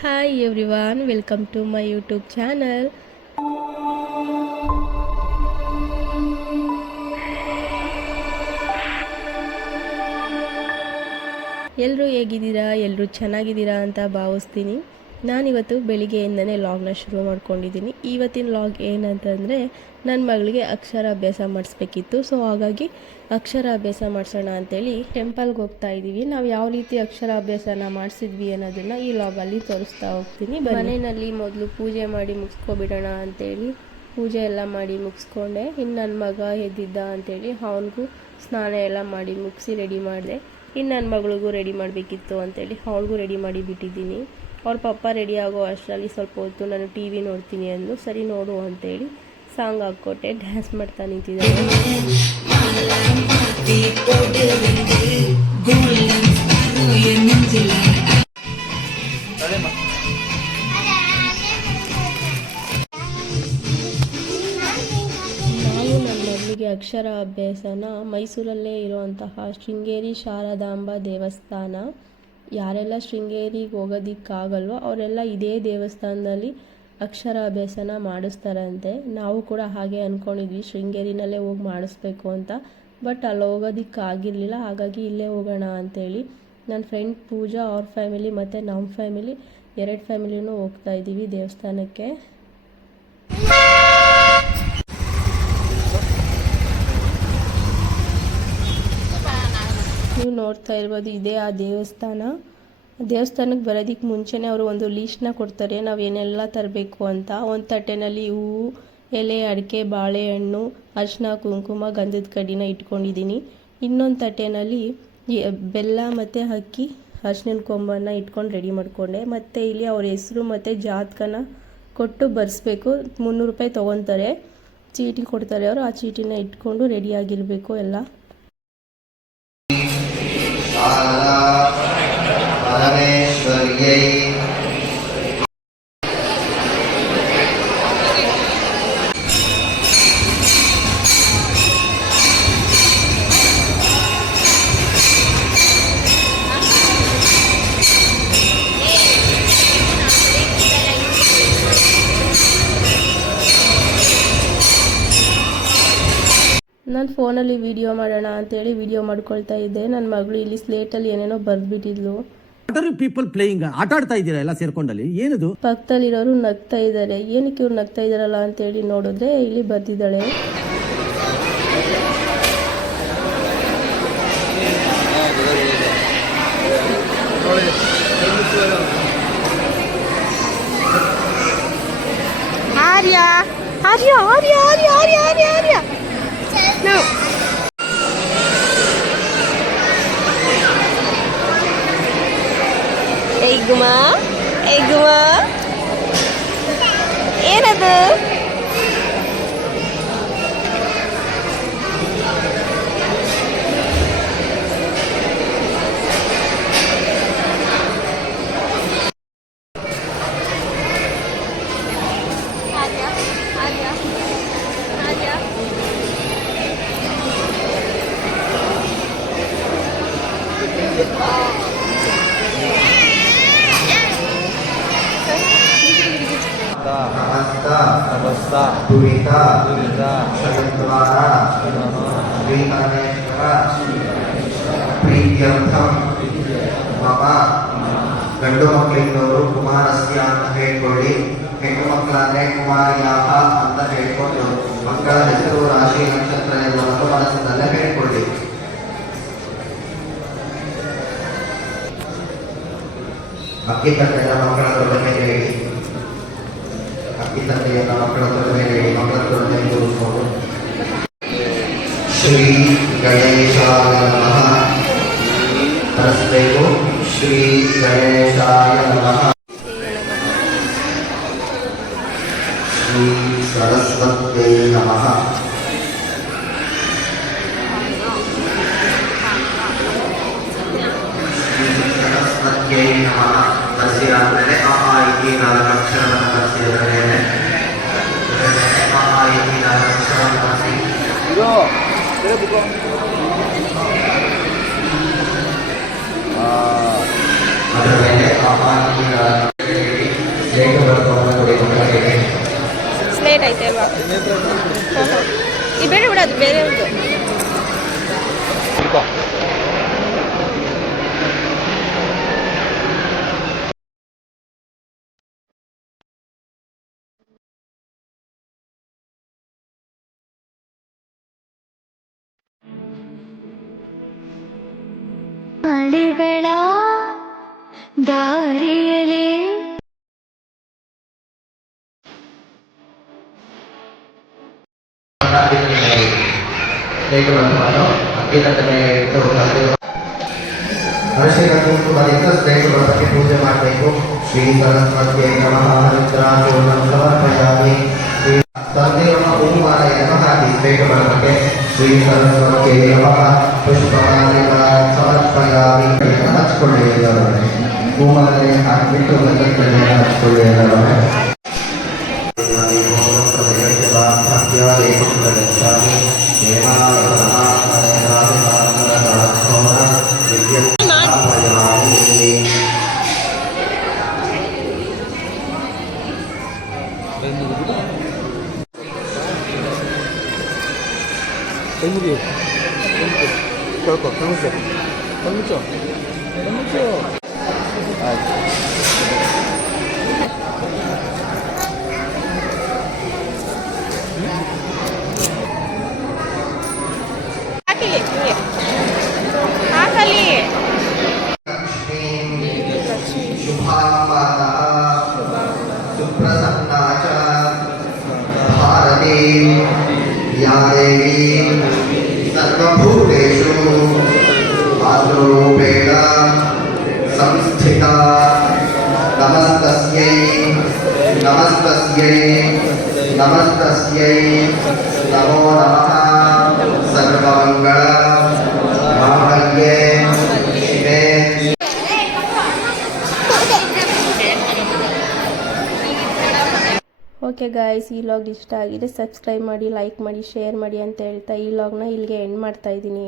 Hi everyone, welcome to my YouTube channel. ಎಲ್ಲರೂ ಹೇಗಿದ್ದೀರಾ? ಎಲ್ಲರೂ ಚೆನ್ನಾಗಿದ್ದೀರಾ ಅಂತ ಭಾವಿಸ್ತೀನಿ. ನಾನಿವತ್ತು ಬೆಳಿಗ್ಗೆಯಿಂದನೇ ಲಾಗ್ನ ಶುರು ಮಾಡ್ಕೊಂಡಿದ್ದೀನಿ. ಇವತ್ತಿನ ಲಾಗ್ ಏನಂತಂದರೆ ನನ್ನ ಮಗಳಿಗೆ ಅಕ್ಷರಾಭ್ಯಾಸ ಮಾಡಿಸ್ಬೇಕಿತ್ತು. ಸೊ ಹಾಗಾಗಿ ಅಕ್ಷರಾಭ್ಯಾಸ ಮಾಡಿಸೋಣ ಅಂತೇಳಿ ಟೆಂಪಲ್ಗೆ ಹೋಗ್ತಾ ಇದ್ದೀವಿ. ನಾವು ಯಾವ ರೀತಿ ಅಕ್ಷರಾಭ್ಯಾಸನ ಮಾಡಿಸಿದ್ವಿ ಅನ್ನೋದನ್ನು ಈ ಲಾಗಲ್ಲಿ ತೋರಿಸ್ತಾ ಹೋಗ್ತೀನಿ. ಮನೆಯಲ್ಲಿ ಮೊದಲು ಪೂಜೆ ಮಾಡಿ ಮುಗಿಸ್ಕೊಬಿಡೋಣ ಅಂತೇಳಿ ಪೂಜೆ ಎಲ್ಲ ಮಾಡಿ ಮುಗಿಸ್ಕೊಂಡೆ. ಇನ್ನು ನನ್ನ ಮಗ ಎದ್ದಿದ್ದ ಅಂತೇಳಿ ಅವನಿಗೂ ಸ್ನಾನ ಎಲ್ಲ ಮಾಡಿ ಮುಗಿಸಿ ರೆಡಿ ಮಾಡಿದೆ. ಇನ್ನು ನನ್ನ ಮಗಳಿಗೂ ರೆಡಿ ಮಾಡಬೇಕಿತ್ತು ಅಂತೇಳಿ ಅವಳಿಗೂ ರೆಡಿ ಮಾಡಿ ಬಿಟ್ಟಿದ್ದೀನಿ. ಅವ್ರ ಪಪ್ಪ ರೆಡಿ ಆಗೋ ಅಷ್ಟರಲ್ಲಿ ಸ್ವಲ್ಪ ಹೊತ್ತು ನಾನು ಟಿ ವಿ ನೋಡ್ತೀನಿ ಅಂದು ಸರಿ ನೋಡು ಅಂತೇಳಿ ಸಾಂಗ್ ಹಾಕ್ಕೊಟ್ಟೆ. ಡ್ಯಾನ್ಸ್ ಮಾಡ್ತಾ ನಿಂತಿದ್ದಾರೆ. ಅಕ್ಷರ ಅಭ್ಯಾಸನ ಮೈಸೂರಲ್ಲೇ ಇರುವಂತಹ ಶೃಂಗೇರಿ ಶಾರದಾಂಬಾ ದೇವಸ್ಥಾನ. ಯಾರೆಲ್ಲ ಶೃಂಗೇರಿಗೆ ಹೋಗೋದಕ್ಕಾಗಲ್ವೋ ಅವರೆಲ್ಲ ಇದೇ ದೇವಸ್ಥಾನದಲ್ಲಿ ಅಕ್ಷರ ಅಭ್ಯಾಸನ ಮಾಡಿಸ್ತಾರಂತೆ. ನಾವು ಕೂಡ ಹಾಗೆ ಅಂದ್ಕೊಂಡಿದ್ವಿ ಶೃಂಗೇರಿನಲ್ಲೇ ಹೋಗಿ ಮಾಡಿಸ್ಬೇಕು ಅಂತ. ಬಟ್ ಅಲ್ಲಿ ಹೋಗೋದಕ್ಕಾಗಿರಲಿಲ್ಲ. ಹಾಗಾಗಿ ಇಲ್ಲೇ ಹೋಗೋಣ ಅಂತೇಳಿ ನನ್ನ ಫ್ರೆಂಡ್ ಪೂಜಾ ಅವ್ರ ಫ್ಯಾಮಿಲಿ ಮತ್ತು ನಮ್ಮ ಫ್ಯಾಮಿಲಿ 2 ಫ್ಯಾಮಿಲಿನೂ ಹೋಗ್ತಾ ಇದ್ದೀವಿ ದೇವಸ್ಥಾನಕ್ಕೆ. ನೀವು ನೋಡ್ತಾ ಇರ್ಬೋದು ಇದೇ ಆ ದೇವಸ್ಥಾನ. ದೇವಸ್ಥಾನಕ್ಕೆ ಬರೋದಕ್ಕೆ ಮುಂಚೆನೇ ಅವರು ಒಂದು ಲೀಸ್ಟ್ನ ಕೊಡ್ತಾರೆ, ನಾವು ಏನೆಲ್ಲ ತರಬೇಕು ಅಂತ. ಒಂದು ತಟ್ಟೆನಲ್ಲಿ ಹೂವು, ಎಲೆ, ಅಡಿಕೆ, ಬಾಳೆಹಣ್ಣು, ಅರಿಶಿನ, ಕುಂಕುಮ, ಗಂಧದ ಕಡ್ಡಿನ ಇಟ್ಕೊಂಡಿದ್ದೀನಿ. ಇನ್ನೊಂದು ತಟ್ಟೆನಲ್ಲಿ ಬೆಲ್ಲ ಮತ್ತು ಅಕ್ಕಿ, ಅರಿಶಿನ ಕೊಂಬನ್ನು ಇಟ್ಕೊಂಡು ರೆಡಿ ಮಾಡಿಕೊಂಡೆ. ಮತ್ತು ಇಲ್ಲಿ ಅವ್ರ ಹೆಸರು ಮತ್ತು ಜಾತಕನ ಕೊಟ್ಟು ಬರೆಸ್ಬೇಕು. 300 ರೂಪಾಯಿ ತೊಗೊತಾರೆ. ಚೀಟಿ ಕೊಡ್ತಾರೆ ಅವರು. ಆ ಚೀಟಿನ ಇಟ್ಕೊಂಡು ರೆಡಿಯಾಗಿರಬೇಕು ಎಲ್ಲ. ನಾನು ಫೋನಲ್ಲಿ ವೀಡಿಯೋ ಮಾಡೋಣ ಅಂತೇಳಿ ವೀಡಿಯೋ ಮಾಡ್ಕೊಳ್ತಾ ಇದ್ದೆ. ನನ್ನ ಮಗಳು ಇಲ್ಲಿ ಸ್ಲೇಟಲ್ಲಿ ಏನೇನೋ ಬರೆದ್ಬಿಟ್ಟಿದ್ಲು. ಪೀಪಲ್ ಪ್ಲೇಯಿಂಗ್ ಆಟ ಆಡ್ತಾ ಇದ್ದೀರಾ ಎಲ್ಲ ಸೇರ್ಕೊಂಡಲ್ಲಿ ಏನದು? ಪಕ್ಕದಲ್ಲಿರೋರು ನಗ್ತಾ ಇದ್ದಾರೆ. ಏನಕ್ಕೆ ಇವ್ರು ನಗ್ತಾ ಇದ್ದಾರಲ್ಲ ಅಂತೇಳಿ ನೋಡಿದ್ರೆ ಇಲ್ಲಿ ಬರ್ದಿದ್ದಾಳೆ. ಆರ್ಯ ಆರ್ಯ ಆರ್ಯ ಆರ್ಯ ಆರ್ಯ ಆರ್ಯ ಆರ್ಯ No. Egma, Egma. ಏನದು? ಪ್ರೀತ್ಯರ್ಥಂ ಮಮ ಗಂಡು ಮಕ್ಕಳಿದ್ದವರು ಕುಮಾರಸ್ಯ ಅಂತ ಹೇಳ್ಕೊಳ್ಳಿ, ಹೆಣ್ಣು ಮಕ್ಕಳನ್ನೇ ಕುಮಾರಿಯಾಹ ಅಂತ ಹೇಳ್ಕೊಂಡು ಮಕ್ಕಳ ಹೆಸರು, ರಾಶಿ, ನಕ್ಷತ್ರ ಎಲ್ಲವನ್ನು ಮನಸ್ಸಿನಲ್ಲೇ ಹೇಳ್ಕೊಳ್ಳಿ. ಅಕ್ಕಿ ತಂದೆಯ ಮಕ್ಕಳ ದೊಡ್ಡ ಮೇಲೆ ಹೇಳಿ, ಅಕ್ಕಿ ತಂದೆಯನ್ನ ಮಕ್ಕಳ ದೊಡ್ಡ ಮೇಲೆ ಹೇಳಿ, ಮಕ್ಕಳ ದೊಡ್ಡ ಮೇಲೆ ಕೂರಿಸ್ಕೊಂಡು ಶ್ರೀ ಗಣೇಶಾಯ ನಮಃ ತರಸ್ಬೇಕು. ಶ್ರೀ ಗಣೇಶಾಯ ನಮಃ. ಶ್ರೀ ಸರಸ್ವತ್ಯೈ ನಮಃ. ಶ್ರೀ ಸರಸ್ವತ್ಯೈ ನಮಃ. ತರಿಸಿರಾದ್ಮೇಲೆ ಈ 4 ಅಕ್ಷರವನ್ನು ತರಿಸಿದ ಮೇಲೆ ಈ 4 ಅಕ್ಷರವನ್ನು ತರಿಸಿ ಅದರ ಮೇಲೆ ಡೇಟ್ ಆಫ್ ಬರ್ತ್ ಗಮನ ಕೊಡಿ ಮಕ್ಕಳಿಗೆ. ಸ್ಲೇಟ್ ಐತೆ ಅಲ್ವಾ? ಹಾಂ ಹಾಂ, ಈ ಬೇಡ ಬಿಡ, ಅದು ಬೇರೆ ಒಂದು. ಅಲೆಗಳ ದಾರಿಯಲೇ ಡೇಟ್ ಆಫ್ ಬರ್ತ್ ಅಕ್ಕಿ ತಟ್ಟೆ ಇಟ್ಟು ಅರಿಶಿನ ಕುಂಕುಮದಿಂದ ಡೇಟ್ ಆಫ್ ಬರ್ತ್ಗೆ ಪೂಜೆ ಮಾಡಬೇಕು. ಶ್ರೀ ಸರಸ್ವತಿಯೇ ನಮಃ ಮಂತ್ರಾಚೂರ್ಣಂ ಸಮರ್ಪಯಾಮಿ. ತಂದೆಯ ಹೂಮಾಲೆಯ ನಮಃ ಡೇಟ್ ಆಫ್ ಬರ್ತ್ಗೆ ಶ್ರೀ ಸರಸ್ವತಿಯೇ ನಮಃ ಪುಷ್ಪಮಾಲೆಯ ಸಮರ್ಪಯಾಮಿ. ಹಚ್ಕೊಳ್ಳಿ ಎಲ್ಲರೊಡನೆ ಹೂಮಾಲೆಯ ಹಾಕಿಬಿಟ್ಟು ಗಂಧದಲ್ಲಿ ಹಚ್ಕೊಳ್ಳಿ ಎಲ್ಲರೊಡನೆ. ಹಾಕಿಲಿ ಹಾಕಲಿ. सुप्रसन्ना च भारती या देवी सर्वभूतेषु मातृरूपेण संस्थिता. नमस्तस्यै नमस्तस्यै नमस्तस्यै नमो नमः. सर्वमङ्गल माङ्गल्ये शिवे. ಓಕೆ ಗಾಯ್ಸ್, ಈ ಲಾಗ್ ಇಷ್ಟ ಆಗಿದೆ ಸಬ್ಸ್ಕ್ರೈಬ್ ಮಾಡಿ, ಲೈಕ್ ಮಾಡಿ, ಶೇರ್ ಮಾಡಿ ಅಂತ ಹೇಳ್ತಾ ಈ ಲಾಗ್ನ ಇಲ್ಲಿಗೆ ಎಂಡ್ ಮಾಡ್ತಾ ಇದ್ದೀನಿ.